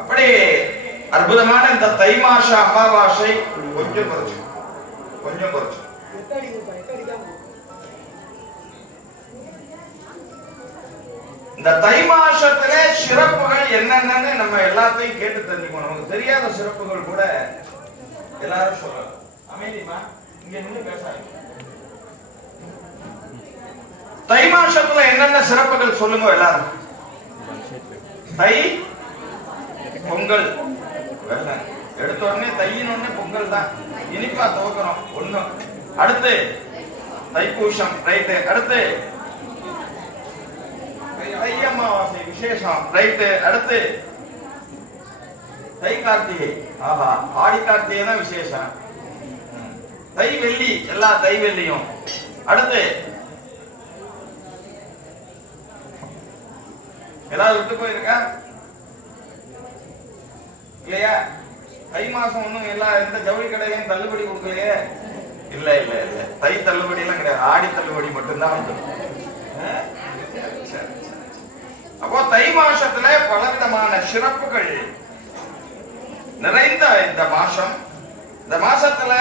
அப்படி அற்புதமான இந்த தை மாச அமாவாசை கொஞ்சம் குறைச்சு. கொஞ்சம் குறைச்சு. இந்த தை மாசத்துல சிறப்புகள் என்னென்னு நம்ம எல்லாத்தையும் கேட்டு தெரிஞ்சுக்கணும். நமக்கு தெரியாத சிறப்புகள் கூட எல்லாரும் சொல்லலாம். அமைதிமா இங்க நின்று பேசாதீங்க. தை மாசத்துல என்னென்ன சிறப்புகள் சொல்லுங்க எல்லாரும். தை பொங்கல். வெள்ளை. எடுத்த உடனே தையின் உடனே பொங்கல் தான். இனிப்பா துவக்கணும். ஒண்ணு. அடுத்து தைப்பூசம். ரைட்டு அடுத்து தை அமாவாசை விசேஷம். ரைட்டு அடுத்து தை கார்த்திகை. ஆஹா ஆடி கார்த்திகை தான் விசேஷம். தை வெள்ளி. எல்லா தை வெள்ளியும். அடுத்து ஏதாவது விட்டு போயிருக்கா? இல்லையா? தை மாசம் ஒண்ணும் எல்லா எந்த ஜவுளி கடையிலையும் தள்ளுபடி கொடுக்கலையே? இல்ல இல்ல இல்ல. தை தள்ளுபடி எல்லாம் கிடையாது. ஆடி தள்ளுபடி மட்டும்தான் உண்டு. சரி, அப்போ தை மாசத்துல பலவிதமான சிறப்புகள். நிறைந்த இந்த மாசம். இந்த மாசத்துல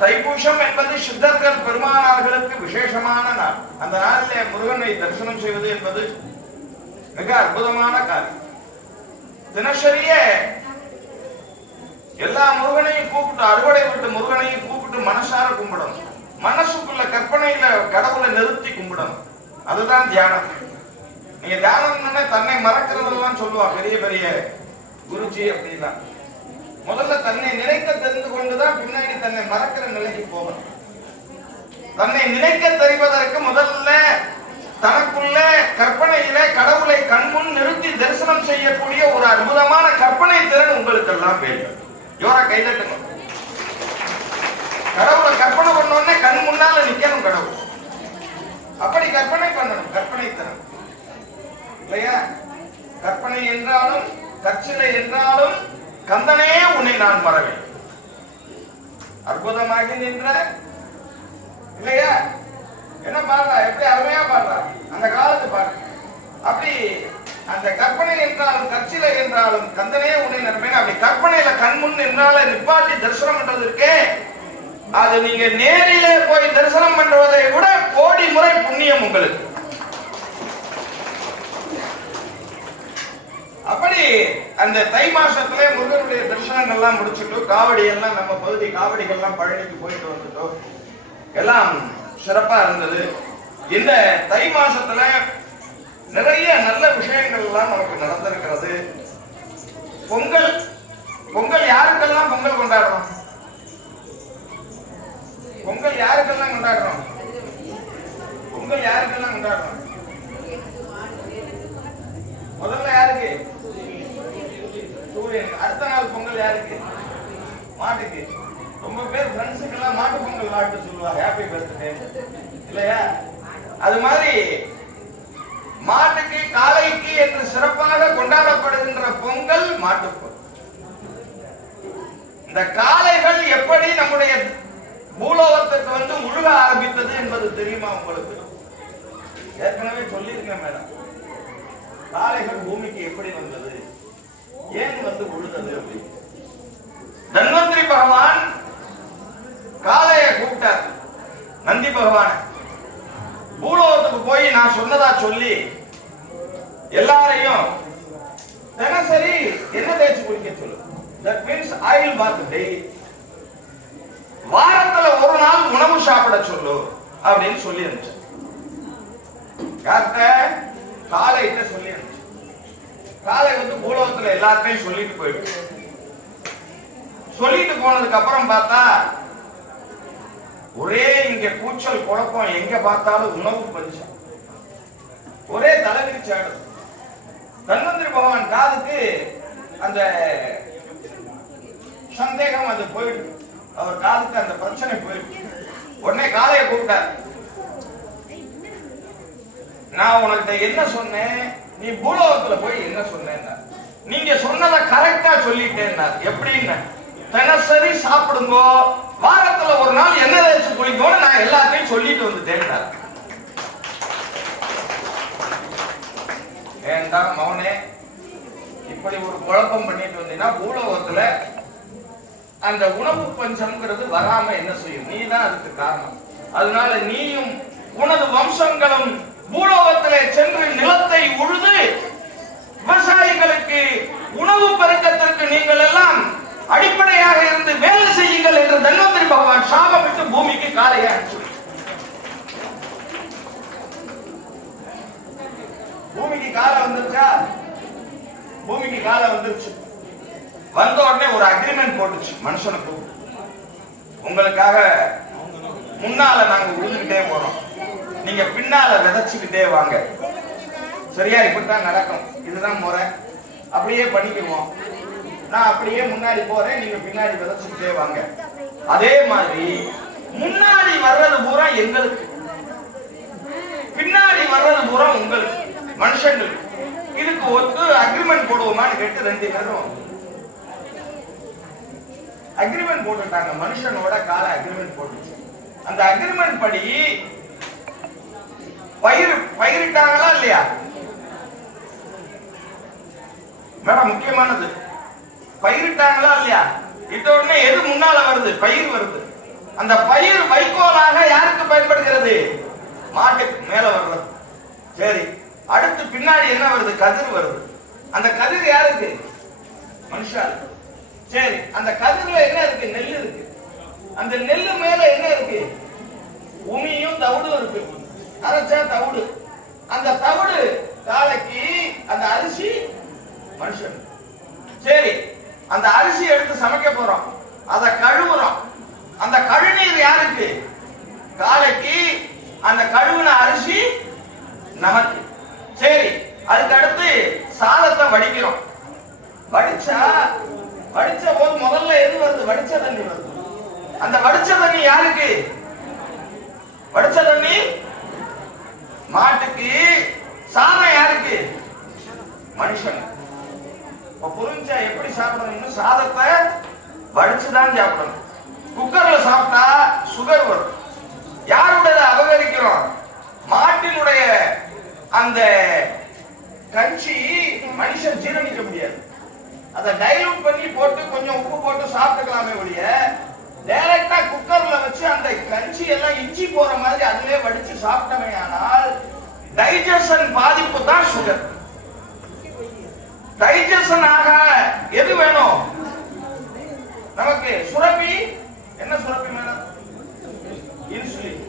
தைப்பூசம் என்பது சித்தர்கள் பெருமானார்களுக்கு விசேஷமான நாள். அந்த நாளிலே முருகனை தரிசனம் செய்வது என்பது மிக அற்புதமான காரியம். தினசரியே எல்லா முருகனையும் கூப்பிட்டு அறுவடை விட்டு முருகனையும் கூப்பிட்டு மனசார கும்பிடணும். மனசுக்குள்ள கற்பனையில கடவுளை நிறுத்தி கும்பிடணும். அதுதான் தியானம். நீங்க தியானம் தன்னை மறக்கிறதெல்லாம் சொல்லுவா பெரிய பெரிய குருஜி அப்படின்னா. முதல்ல தன்னை நினைக்க தெரிந்து கொண்டுதான் பின்னாடி தன்னை மறக்கிற நிலைக்கு போகணும். தன்னை நினைக்க தெரிவதற்கு முதல்ல தனக்குள்ள கற்பனையில கடவுளை கண்முன் நிறுத்தி தரிசனம் செய்யக்கூடிய ஒரு அற்புதமான கற்பனை திறன் உங்களுக்கு எல்லாம் வேண்டும். யோரா கைதட்டுங்க. கடவுளை கற்பனை பண்ண உடனே கண் முன்னால நிக்கணும் கடவுள். அப்படி கற்பனை பண்ணணும் கற்பனை திறன். இல்லையா? கற்பனை என்றாலும் கற்சிலை என்றாலும் கந்தனே உன்னை நான் மறவேன். அற்புதமாகி நின்ற இல்லையா? என்ன பாடுறா எப்படி அருமையா பாடுறா? அந்த காலத்து பாட்டு. அப்படி அந்த கற்பனை என்றாலும் கற்சிலை என்றாலும் கந்தனே உன்னை நினைப்பேன் அப்படி கற்பனையில கண்முன் என்றால நிப்பாட்டி தரிசனம் பண்றது இருக்கே. அது நீங்க நேரிலே போய் தரிசனம் பண்றதை விட கோடி முறை புண்ணியம் உங்களுக்கு. அப்படி அந்த தை மாசத்துல முருகனுடைய தரிசனங்கள்லாம் முடிச்சுட்டு காவடி எல்லாம் நம்ம பகுதி காவடிகள்லாம் பழனிக்கு போயிட்டு வந்துட்டோம். எல்லாம் சிறப்பா இருந்தது. இந்த தை மாசத்துல நிறைய நல்ல விஷயங்கள் எல்லாம் நமக்கு நடந்திருக்கிறது. பொங்கல் பொங்கல் யாருக்கெல்லாம் பொங்கல் கொண்டாடுறோம்? பொங்கல் யாருக்கெல்லாம் கொண்டாடுறோம்? பொங்கல் யாருக்கெல்லாம் கொண்டாடுறோம்? முதல்ல யாருக்கு? சூரியன் அடுத்த நாள் பொங்கல் யாருக்கு? மாட்டுக்கு. ரொம்ப பேர் ஃப்ரெண்ட்ஸுக்கெல்லாம் மாட்டு பொங்கல் வாழ்த்து சொல்லுவாங்க. ஹாப்பி பர்த்டே இல்லையா? அது மாதிரி மாட்டுக்கு காளைக்கு என்று சிறப்பாக கொண்டாடப்படுகின்ற பொங்கல் மாட்டுப்பொங்கல் இந்த காளைகள் எப்படி நம்முடைய பூலோகத்துக்கு வந்து உழுக ஆரம்பித்தது என்பது தெரியுமா உங்களுக்கு? ஏற்கனவே சொல்லியிருக்கேன் மேடம். காளைகள் பூமிக்கு எப்படி வந்தது? ஏன் வந்து உழுதது அப்படின்னு தன்வந்திரி பகவான் காளையை கூப்பிட்டார். நந்தி பகவான். பூலோகத்துக்கு போய் நான் சொன்னதா சொல்லி எல்லாரையும் தினசரி என்ன தேய்ச்சி குளிக்க சொல்லு. That means oil bath daily வாரத்துல ஒரு நாள் உணவு சாப்பிட சொல்லு அப்படின்னு சொல்லி இருந்துச்சு. யார்கிட்ட? காலைகிட்ட சொல்லி இருந்துச்சு. காலை வந்து பூலோகத்துல எல்லாத்தையும் சொல்லிட்டு போயிடுச்சு. சொல்லிட்டு போனதுக்கு அப்புறம் பார்த்தா ஒரே இங்க கூச்சல் குழப்பம் எங்க பார்த்தாலும் உணவு பஞ்சம். ஒரே தலைவிரிச்சு ஆடுது தன்வந்திரி பகவான் காதுக்கு அந்த சந்தேகம் அது போயிடுது. அவர் காதுக்கு அந்த பிரச்சனை போயிடுச்சு உடனே காலையை கூப்பிட்டார். நான் உனக்கிட்ட என்ன சொன்னேன்? நீ பூலோகத்துல போய் என்ன சொன்ன நீங்க சொன்னதை கரெக்டா சொல்லிட்டேன் எப்படின்னு? தினசரி சாப்பிடுங்கோ. வாரத்துல ஒரு நாள் என்ன தேய்ச்சி குளிக்கணும்னு நான் எல்லாத்தையும் சொல்லிட்டு வந்துட்டேன் ஏன்னா ஏண்டா மௌனே இப்படி ஒரு குழப்பம் பண்ணிட்டு வந்தீங்கன்னா பூலோகத்துல அந்த உணவு பஞ்சம்ங்கிறது வராம என்ன செய்யும்? நீ தான் அதுக்கு காரணம். அதனால நீயும் உனது வம்சங்களும் பூலோகத்திலே சென்று நிலத்தை உழுது விவசாயிகளுக்கு உணவு பெருக்கத்திற்கு நீங்கள் எல்லாம் அடிப்படையாக இருந்து வேலை செய்யுங்கள் என்று தன்வந்திரி பகவான் சாபமிட்டு பூமிக்கு காலையை அனுப்பிச்சு பூமிக்கு காலம் வந்துருச்சா? பூமிக்கு காலம் வந்துருச்சு. வந்த உடனே ஒரு அக்ரிமெண்ட் போட்டுச்சு மனுஷனுக்கு உங்களுக்காக முன்னால நாங்க உழுதுகிட்டே போறோம். நீங்க பின்னால விதைச்சுக்கிட்டே வாங்க. சரியா இப்படித்தான் நடக்கும். இதுதான் முறை. அப்படியே பண்ணிக்குவோம். நான் அப்படியே முன்னாடி போறேன் நீங்க பின்னாடி விதைச்சுக்கிட்டே வாங்க. அதே மாதிரி முன்னாடி வர்றது பூரா எங்களுக்கு. பின்னாடி வர்றது பூரா உங்களுக்கு மனுஷங்களுக்கு. இதுக்கு ஒத்து அக்ரிமெண்ட் போடுவோமான்னு கேட்டு ரெண்டு பேரும். அக்ரிமெண்ட் போட்டுட்டாங்க மனுஷனோட கால அக்ரிமெண்ட் போட்டுச்சு. அந்த அக்ரிமெண்ட் படி பயிர் பயிரிட்டாங்களா இல்லையா? மேடம் முக்கியமானது. பயிரிட்டாங்களா இல்லையா? இட்ட உடனே எது முன்னால வருது? பயிர் வருது. அந்த பயிர் வைக்கோலாக யாருக்கு பயன்படுகிறது? மாட்டுக்கு மேல வர்றது. சரி அடுத்து பின்னாடி என்ன வருது? கதிர் வருது. அந்த கதிர் யாருக்கு? மனுஷா சரி அந்த கதிர்ல என்ன இருக்கு? நெல் இருக்கு. அந்த நெல்லு மேல என்ன இருக்கு? உமியும் தவிடும் இருக்கு. அரைச்சா தவிடு. அந்த தவிடு காலைக்கு அந்த அரிசி மனுஷன் சரி அந்த அரிசி எடுத்து சமைக்க போறோம். அதை கழுவுறோம். அந்த கழுநீர் யாருக்கு? காலைக்கு அந்த கழுவுன அரிசி நமக்கு. சரி அதுக்கு அடுத்து சாதத்தை வடிக்கிறோம். வடிச்சா வடிச்ச போது முதல்ல எது வருது? வடிச்ச தண்ணி வருது. அந்த வடிச்ச தண்ணி யாருக்கு? வடிச்ச தண்ணி மாட்டுக்கு. சாதம் யாருக்கு? மனுஷன் இப்ப புரிஞ்சா எப்படி சாப்பிடணும்னு சாதத்தை வடிச்சுதான் சாப்பிடணும். குக்கர்ல சாப்பிட்டா சுகர் வரும் யாருடைய அபகரிக்கிறோம் மாட்டினுடைய அந்த கஞ்சி மனுஷன் ஜீரணிக்க முடியாது அதை டைலூட் பண்ணி போட்டு கொஞ்சம் உப்பு போட்டு சாப்பிட்டுக்கலாமே ஒழிய டைரக்டா குக்கர்ல வச்சு அந்த கஞ்சி எல்லாம் இஞ்சி போற மாதிரி அதிலே வடிச்சு சாப்பிட்டமே ஆனால் டைஜஷன் பாதிப்பு தான் சுகர் டைஜஷன் ஆக எது வேணும் நமக்கு சுரப்பி என்ன சுரப்பி மேடம்? இன்சுலின்.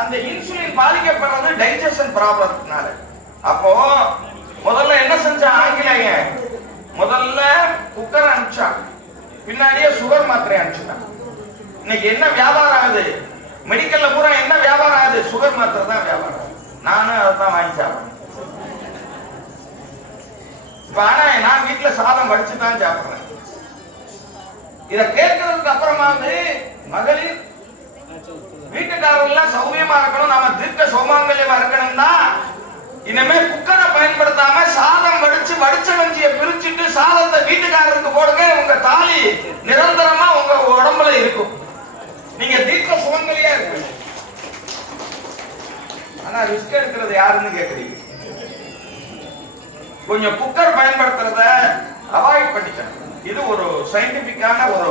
அந்த இன்சுலின் பாதிக்கப்படுறது டைஜஷன் ப்ராப்ளத்தினால அப்போ முதல்ல என்ன செஞ்சா ஆங்கிலேய? முதல்ல குக்கர் அனுப்பிச்சான் பின்னாடியே சுகர் மாத்திரை அனுப்பிச்சுட்டான் இன்னைக்கு என்ன வியாபாரம் ஆகுது? மெடிக்கல்ல பூரா என்ன வியாபாரம் ஆகுது? சுகர் மாத்திரை தான் வியாபாரம் நானும் அதை தான் வாங்கி சாப்பிடுறேன். இப்ப ஆனா நான் வீட்டுல சாதம் வடிச்சு தான் சாப்பிடுறேன். இதை கேட்கறதுக்கு அப்புறமாவது மகளிர் வீட்டுக்காரர்கள் சௌரியமா இருக்கணும் நாம தீர்க்க சௌமாங்கல்யமா இருக்கணும்னா இனிமே குக்கரை பயன்படுத்தாம சாதம் வடிச்சு வடிச்ச வஞ்சிய பிரிச்சுட்டு சாதத்தை வீட்டுக்காரருக்கு போடுங்க உங்க தாலி நிரந்தரமா உங்க உடம்புல இருக்கும். நீங்க தீர்க்க சுமங்கலியா இருக்கு ஆனா ரிஸ்க் எடுக்கிறது யாருன்னு கேக்குறீங்க? கொஞ்சம் குக்கர் பயன்படுத்துறத அவாய்ட் பண்ணிக்கணும். இது ஒரு சயின்டிபிக்கான ஒரு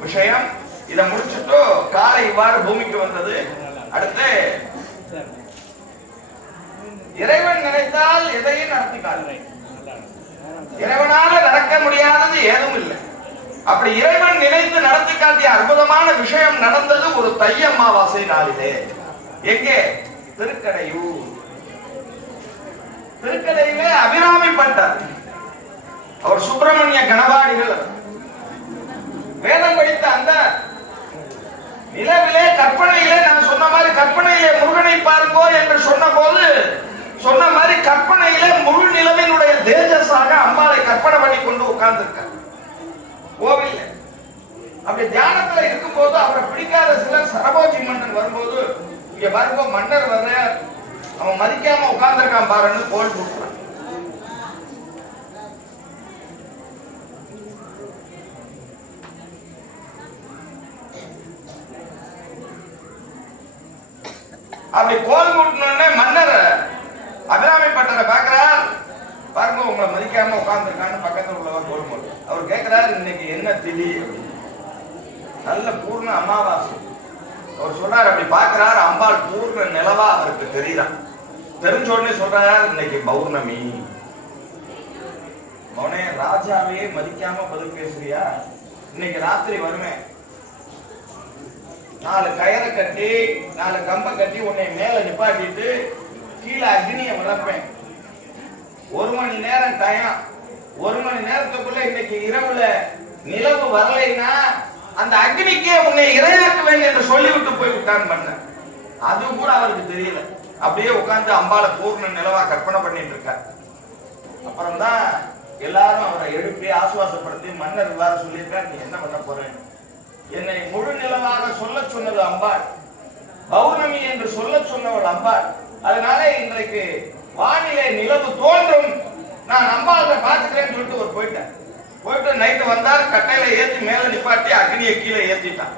விஷயம். இதை முடிச்சுட்டு காலை இவ்வாறு பூமிக்கு வந்தது. அடுத்து இறைவன் நினைத்தால் எதையும் நடத்தி காட்டுறேன் இறைவனால நடக்க முடியாதது ஏதும் இல்லை. அப்படி இறைவன் நினைத்து நடத்தி காட்டிய அற்புதமான விஷயம் நடந்தது ஒரு தை அமாவாசை நாளிலே. எங்கே? திருக்கடையூர். திருக்கடையிலே அபிராமி பட்டர். அவர் சுப்பிரமணிய கணவாடிகள் வேதம் படித்த அந்த நிலவிலே கற்பனையிலே நான் சொன்ன மாதிரி கற்பனையிலே முருகனை பாருங்கோ என்று சொன்ன போது சொன்ன மாதிரி கற்பனையிலே முழு நிலவினுடைய தேஜஸாக அம்பாளை கற்பனை பண்ணி கொண்டு உட்கார்ந்திருக்கார். கோவில்ல. அப்படி தியானத்துல இருக்கும்போது அவரை பிடிக்காத சிலர் சரபோஜி மன்னன் வரும்போது இங்க பாருங்க மன்னர் வர்ற அவன் மதிக்காம உட்கார்ந்துருக்கான் பாருன்னு கோல் கொடுக்குறான். அப்படி கோல் கூட்டணும்னே மன்னர். அபிராமி பட்டரை பார்க்கிறார். உட்கார்ந்துருக்கான்னு பக்கத்துல உள்ளவர் கோல்மோல் அவர் கேட்கிறாரு இன்னைக்கு என்ன திதி? அப்படின்னு. நல்ல பூர்ண அமாவாசை. அவர் சொல்றாரு அப்படி பார்க்கிறாரு அம்பாள் பூர்ண நிலவா அவருக்கு தெரியுறான் தெரிஞ்ச உடனே சொல்றாரு இன்னைக்கு பௌர்ணமி. அவனே ராஜாவே மதிக்காம பதில் பேசுறியா? இன்னைக்கு ராத்திரி வருவேன் நாலு கயரை கட்டி நாலு கம்ப கட்டி உன்னை மேல நிப்பாட்டிட்டு கீழே அக்னிய வளர்ப்பேன் ஒரு மணி நேரம் டயம் ஒரு மணி நேரத்துக்குள்ள இன்னைக்கு இரவுல நிலவு வரலைன்னா அந்த அக்னிக்கே உன்னை இரையாக்குவேன் என்று சொல்லிவிட்டு போய் விட்டான் பண்ண அது கூட அவருக்கு தெரியல. அப்படியே உட்கார்ந்து அம்பாளை பூர்ண நிலவா கற்பனை பண்ணிட்டு இருக்கார். அப்புறம் தான் எல்லாரும் அவரை எழுப்பி ஆசுவாசப்படுத்தி மன்னர் இவ்வாறு சொல்லியிருக்கார் நீ என்ன பண்ண போறேன்னு. என்னை முழு நிலவாக சொல்ல சொன்னது அம்பாள். பௌர்ணமி என்று சொல்ல சொன்னவள் அம்பாள். அதனால இன்றைக்கு வானிலை நிலவு தோன்றும். நான் அம்பாளை பார்த்துக்கிறேன்னு சொல்லிட்டு ஒரு போயிட்டேன். போயிட்டு நைட்டு வந்தார் கட்டையில ஏத்தி மேல நிப்பாட்டி அக்னியை கீழே ஏத்திட்டான்.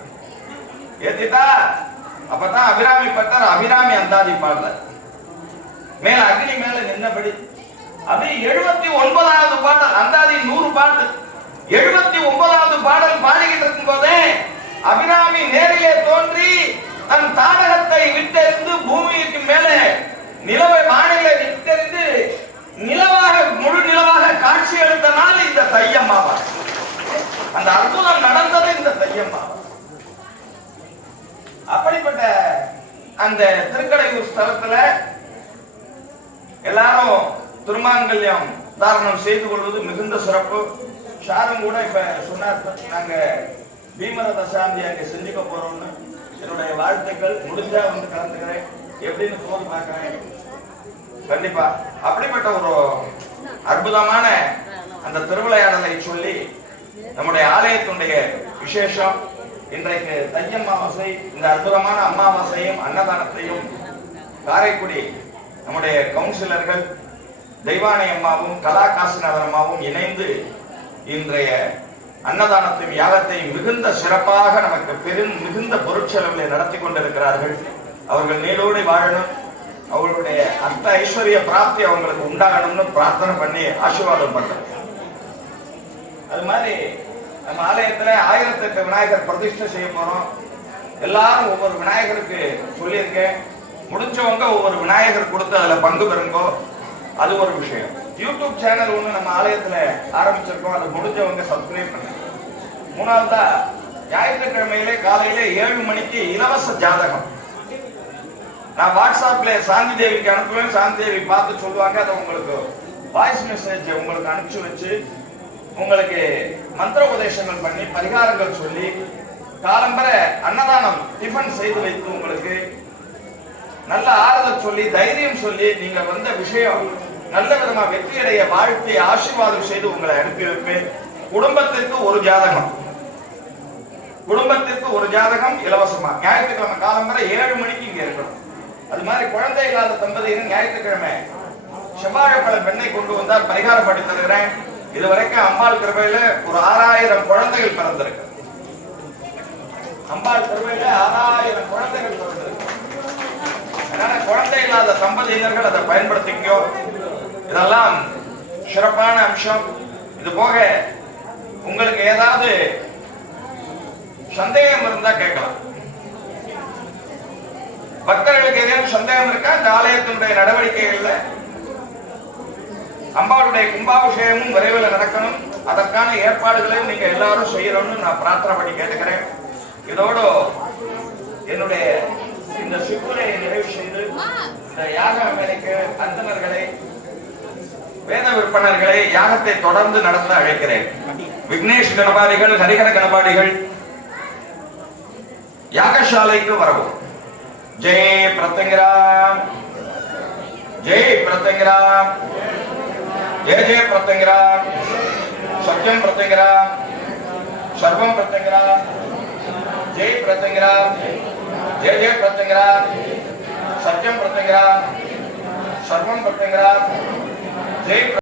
ஏத்திட்டா அப்பதான் அபிராமி பட்டார் அபிராமி அந்தாதி பாடல மேல அக்னி மேல நின்னபடி. அது எழுபத்தி ஒன்பதாவது பாட்டு அந்தாதி நூறு பாட்டு. எழுபத்தி ஒன்பதாவது பாடல் பாடிக்கிட்டு இருக்கும் போதே அபிராமி நேரிலே தோன்றி தன் தாடகத்தை விட்டெறிந்து பூமிக்கு மேலே நிலவை வானிலை விட்டெறிந்து நிலவாக முழு நிலவாக காட்சி அளித்த நாள் இந்த தையம்மாவா. அந்த அற்புதம் நடந்தது இந்த தையம்மாவா. அப்படிப்பட்ட அந்த திருக்கடையூர் ஸ்தலத்துல எல்லாரும் திருமாங்கல்யம் தாரணம் செய்து கொள்வது மிகுந்த சிறப்பு. சாரும் கூட இப்ப சொன்னார் நாங்க பீமர தசாந்தி அங்க செஞ்சுக்க போறோம்னு. என்னுடைய வாழ்த்துக்கள் முடிஞ்சா வந்து கலந்துக்கிறேன். எப்படின்னு போன் பார்க்கிறேன். கண்டிப்பா. அப்படிப்பட்ட ஒரு அற்புதமான அந்த திருவிளையாடலை சொல்லி நம்முடைய ஆலயத்தினுடைய விசேஷம். இன்றைக்கு தை அம்மாவாசை இந்த அற்புதமான அமாவாசையும் அன்னதானத்தையும் காரைக்குடி நம்முடைய கவுன்சிலர்கள் தெய்வானை அம்மாவும் கலா காசிநாதன் அம்மாவும் இணைந்து இன்றைய அன்னதானத்தையும் யாகத்தையும் மிகுந்த சிறப்பாக நமக்கு பெரும் மிகுந்த பொருட்செலவில் நடத்தி கொண்டிருக்கிறார்கள். அவர்கள் நீடோடி வாழணும். அவர்களுடைய அர்த்த ஐஸ்வர்ய பிராப்தி அவங்களுக்கு உண்டாகணும்னு பிரார்த்தனை பண்ணி ஆசீர்வாதம் பண்றேன் அது மாதிரி நம்ம ஆலயத்துல ஆயிரத்தெட்டு விநாயகர் பிரதிஷ்டை செய்ய போறோம். எல்லாரும் ஒவ்வொரு விநாயகருக்கு சொல்லியிருக்கேன். முடிஞ்சவங்க ஒவ்வொரு விநாயகர் கொடுத்து அதுல பங்கு பெறுங்கோ. அது ஒரு விஷயம். யூடியூப் சேனல் ஒண்ணு நம்ம ஆலயத்துல ஆரம்பிச்சிருக்கோம். அதை முடிஞ்சவங்க சப்ஸ்கிரைப் பண்ணுங்க. மூணாவதா ஞாயிற்றுக்கிழமையிலே காலையில ஏழு மணிக்கு இலவச ஜாதகம். நான் வாட்ஸ்அப்ல சாந்தி தேவிக்கு அனுப்புவேன். சாந்தி தேவி பார்த்து சொல்லுவாங்க. அதை உங்களுக்கு வாய்ஸ் மெசேஜ் உங்களுக்கு அனுப்பிச்சு வச்சு உங்களுக்கு மந்திர உபதேசங்கள் பண்ணி பரிகாரங்கள் சொல்லி காலம்பர அன்னதானம் டிஃபன் செய்து வைத்து உங்களுக்கு நல்ல ஆறுதல் சொல்லி தைரியம் சொல்லி நீங்க வந்த விஷயம் நல்ல விதமா வெற்றியடைய வாழ்க்கையை ஆசீர்வாதம் செய்து உங்களை அனுப்பி வைப்பேன் குடும்பத்திற்கு ஒரு ஜாதகம். குடும்பத்திற்கு ஒரு ஜாதகம் இலவசமா. ஞாயிற்றுக்கிழமை காலம்பர ஏழு மணிக்கு இங்க இருக்கணும். அது மாதிரி குழந்தை இல்லாத தம்பதியினர் ஞாயிற்றுக்கிழமை செவ்வாழைப்பழ பெண்ணை கொண்டு வந்தால் பரிகாரம் பண்ணி தருகிறேன். இதுவரைக்கும் அம்பாள் கிருபையில ஒரு ஆறாயிரம் குழந்தைகள் பிறந்திருக்கு. அம்பாள் கிருபையில ஆறாயிரம் குழந்தைகள் பிறந்திருக்கு. அதனால குழந்தை இல்லாத தம்பதியினர்கள் அதை பயன்படுத்திக்கோ. இதெல்லாம் சிறப்பான அம்சம். இது போக உங்களுக்கு ஏதாவது சந்தேகம் இருந்தா கேட்கலாம். பக்தர்களுக்கு ஏதேனும் சந்தேகம் இருக்கா? இந்த ஆலயத்தினுடைய நடவடிக்கைகள்ல அம்பாளுடைய கும்பாபிஷேகமும் விரைவில் நடக்கணும். அதற்கான ஏற்பாடுகளையும் நீங்க எல்லாரும் செய்யணும்னு நான் பிரார்த்தனை பண்ணி கேட்டுக்கிறேன். இதோடு என்னுடைய இந்த சிப்புரை நிறைவு செய்து இந்த யாக வேலைக்கு அந்தனர்களை வேத விற்பனர்களை யாகத்தை தொடர்ந்து நடத்த அழைக்கிறேன். விக்னேஷ் கணபாடிகள் ஹரிகர கணபாடிகள் யாகசாலைக்கு வரவும். ஜெய் பிரத்தங்கராம் ஜெய் பிரத்தங்கராம் ஜெய ஜெய பிரத்தங்கராம் சத்தியம் பிரத்தங்கராம் சர்வம் பிரத்தங்கராம் ஜெய் பிரத்தங்கராம் ஜெய ஜெய பிரத்தங்கராம் சத்தியம் பிரத்தங்கராம் சர்வம் பிரத்தங்கராம் they